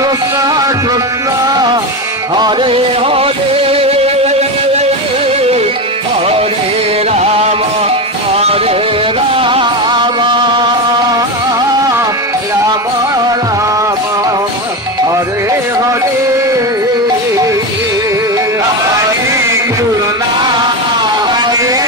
Krishna Krishna Hare Hare Hare Rama Hare Rama Rama Rama Hare Hare Hare Krishna Hare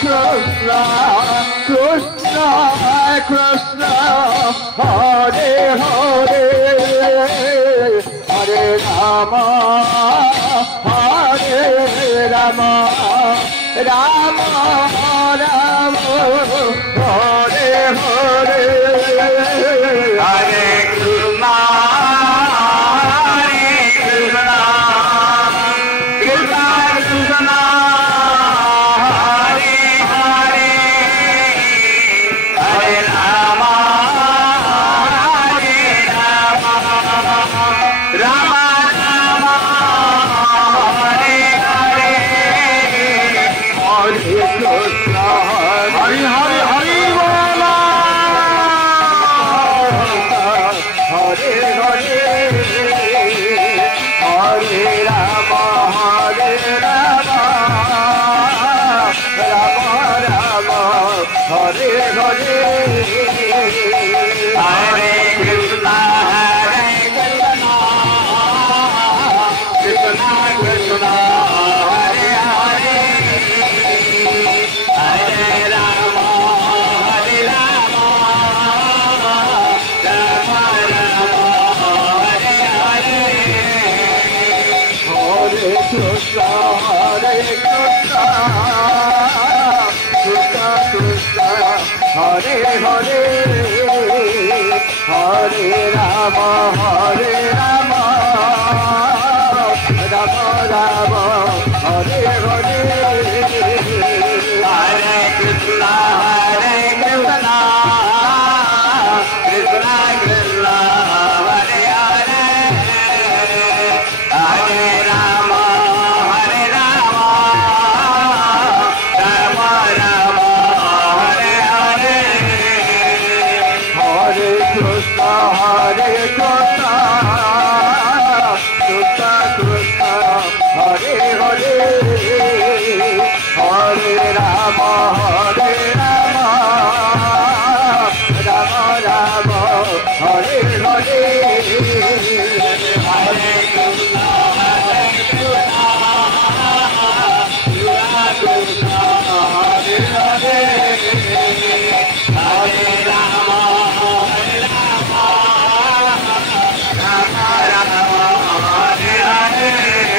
Krishna Krishna Krishna Hare Hare Hare Rama Hare Rama Rama Rama Hare Hare Krishna Hare Krishna Hare Hare Rama Hare Rama Rama Rama Hare Hare Hare Krishna Hare Krishna Krishna Krishna Hare Hare Hare Rama Hare Rama Rama Rama Hare Hare Hare Krishna Hare Krishna Krishna Krishna Hare Hare Hare Rama Hare Rama Rama Rama Hare Hare Hare Krishna Hare Krishna Krishna Krishna Hare Hare Hare Rama Hare Rama Rama Rama Hare Hare Hare Krishna Hare Hare Hare Bola Hare Hare Hare Rama Hare Rama Rama Rama Hare Hare Hare Krishna Hare Krishna Krishna Krishna Hare Hare Hare Rama Hare Rama Rama Rama Hare Hare Hare Krishna Hare Krishna Krishna Krishna Hare Hare Hare Rama Hare Rama Rama Rama Hare Hare Hare Krishna Hare Krishna Krishna Krishna Hare Hare Hare Rama Hare Rama Rama Rama Hare Hare Hare Krishna Hare Krishna Krishna Krishna Hare Hare Hare Rama Hare Rama Rama Rama Hare Hare Hare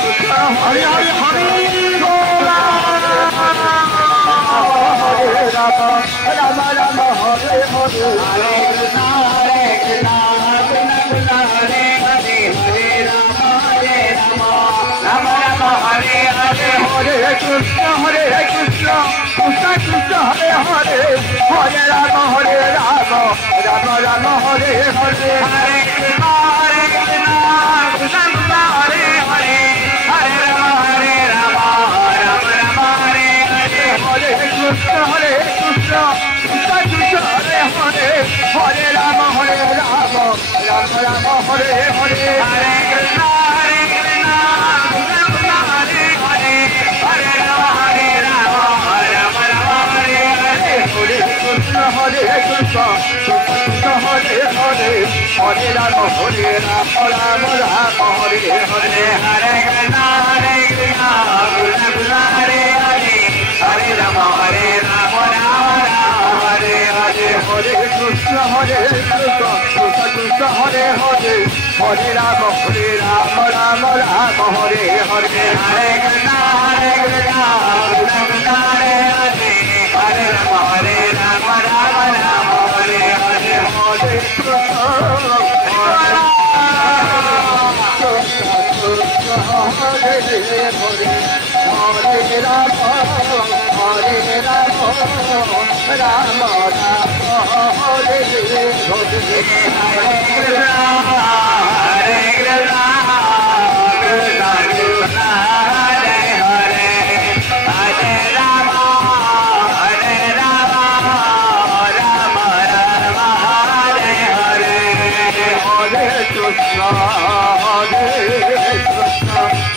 Krishna Hare Krishna Krishna Krishna Hare Hare Hare Rama Hare Rama Rama Rama Hare Hare Hare Krishna Hare Hare Hare Rama Rama Rama Hare Hare Hare Krishna Hare Krishna Krishna Krishna Hare Hare Hare Rama Hare Rama Rama Rama Hare Hare Hare Krishna Hare Krishna Krishna Krishna Hare Hare Hare Rama Hare Rama Rama Rama Hare Hare Hare Krishna Hare Krishna Krishna Krishna Hare Hare Hare Rama Hare Rama Rama Rama Hare Hare Hare Krishna Hare Krishna Krishna Krishna Hare Hare Hare Rama Hare Rama Rama Rama Hare Hare Hare Krishna Hare Krishna Hare Krishna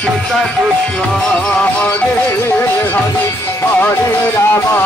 Krishna Krishna Hare Hare Hare Rama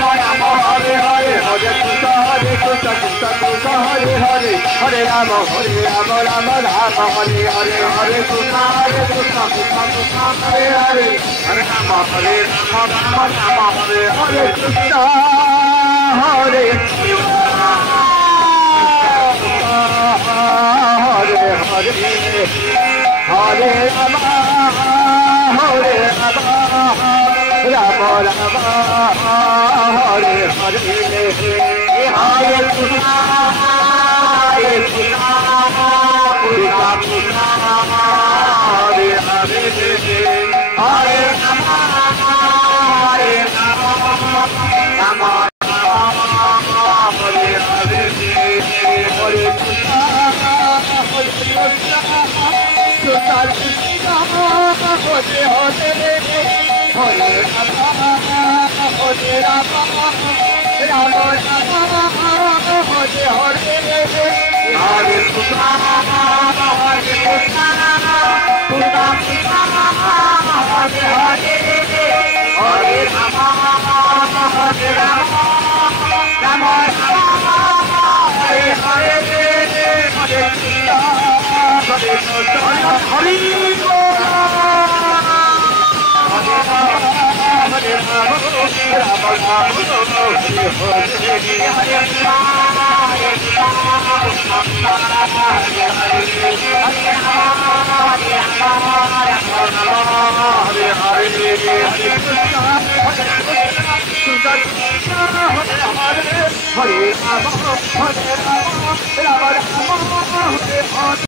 Rama Hare Hare Hare Krishna Krishna Krishna Hare Hare Hare Rama Rama Hare Hare Hare Krishna Krishna Krishna Hare Hare Hare Rama Rama Hare Hare Hare Hare Rama, Rama Rama, Hare Hare.